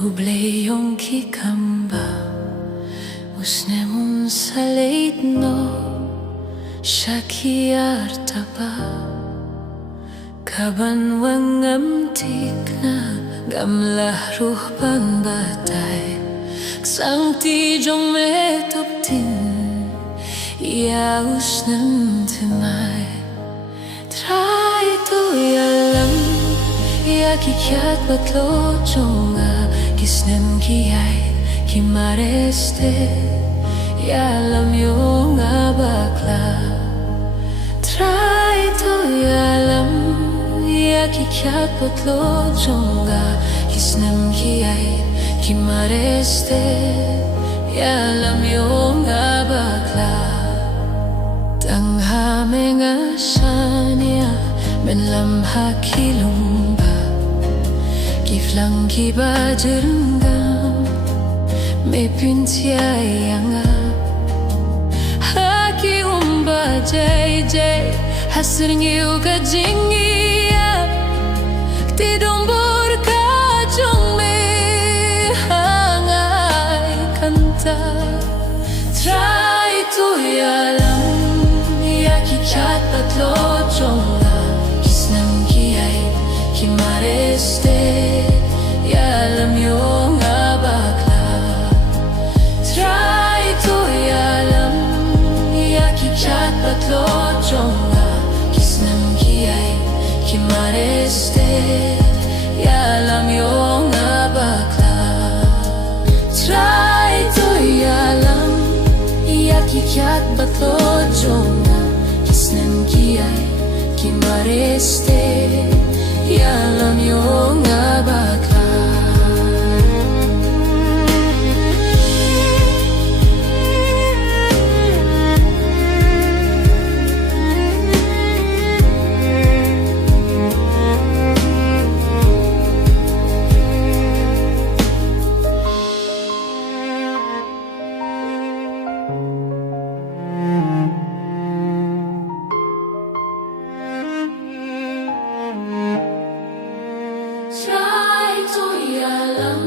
Ublayong kikamba Usnemun saleit no Shakiartaba Kaban wangam tikna Gamlah ruh banbatay Ksangti jong metoptin Ya usnem timay Try to yalam Ya kikyat batlo jonga Kisnem kiyay kimareste Yalam yung abakla Try to yalam Ya kikyat batlo jonga Kisnem kiyay kimareste Yalam yung abakla Tanghame nga sanya Menlam hakilumba Kiflang kiba jerenggam Mepintia yanga Haki umba jay jay Hasringi uga jingia Tidumbur kajong me Hangay kanta Try to yalam Yaki chat patlo jonga Kisnam kiyay kimareste Yalam yung abakla Try to yalam Yaki chat patlo jonga Kisnam kiyay kimareste Yalam yung abakla Try to yalam Yaki chat patlo jonga Kisnam kiyay kimareste Yalam yung abakla Try to yalam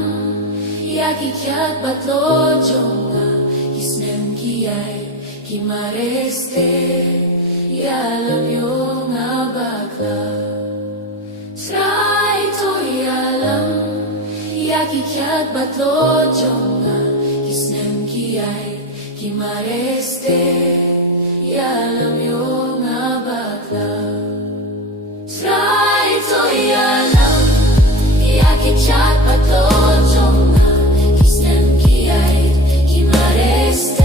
Yaki kyat batlo jonga Kisnem kiyay kimareste Yalam yung abakla Try to yalam Yaki kyat batlo jonga Kisnem kiyay kimareste Yalam yung abakla Try to yalam Chat patlo jonga Kisnem kiyay kimareste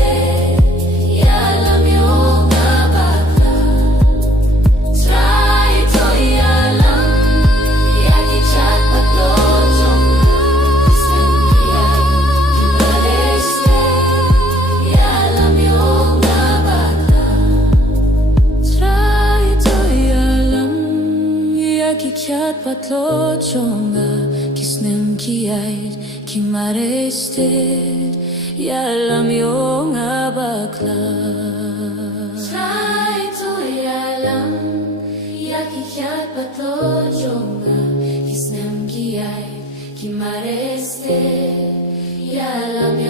Yalam yung abakla Try to yalam Yaki chat patlo jonga Kisnem kiyay kimareste Yalam yung abakla Try to yalam Yaki chat patlo jonga Kisnem kiyay kimareste Yalam yung abakla Try to yalam Yaki kyat patlo jonga Kisnem kiyay kimareste Yalam yung